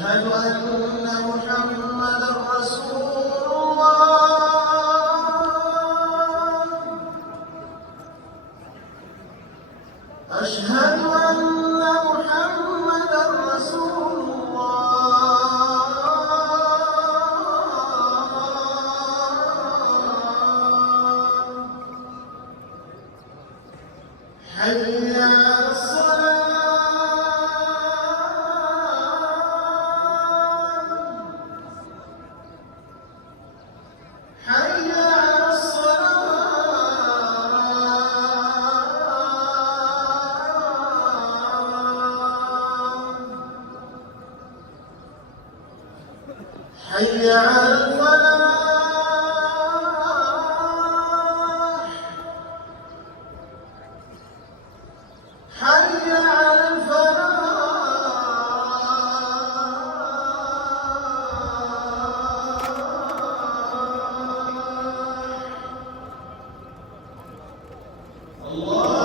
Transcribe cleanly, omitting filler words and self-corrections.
أشهد أن محمدًا رسول الله. أشهد أن محمدًا رسول الله. حي على الصلاة. حي على الصلاة. حي على الفلاح. حي على الفلاح. الله